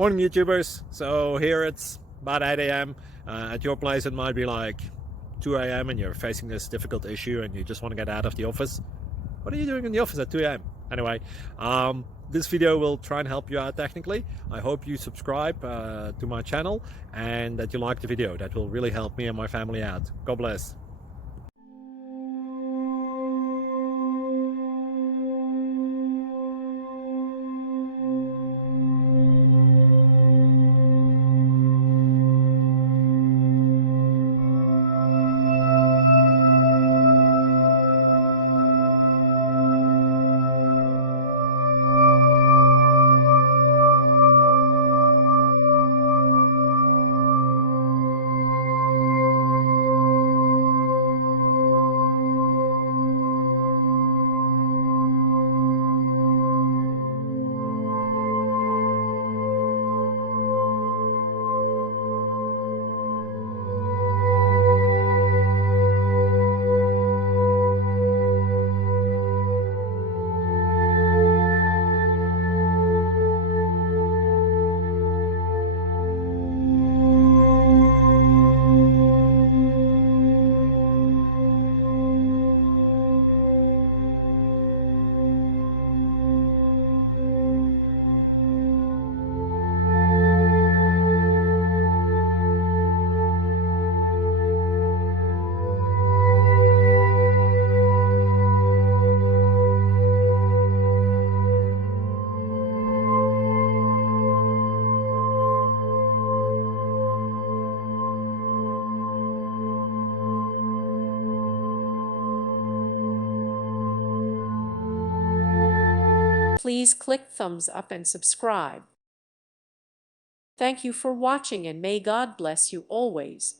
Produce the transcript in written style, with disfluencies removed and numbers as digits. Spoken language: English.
Morning YouTubers. So here it's about 8 a.m. At your place it might be like 2 a.m. and you're facing this difficult issue and you just want to get out of the office. What are you doing in the office at 2 a.m.? Anyway, this video will try and help you out technically. I hope you subscribe to my channel and that you like the video. That will really help me and my family out. God bless. Please click thumbs up and subscribe. Thank you for watching and may God bless you always.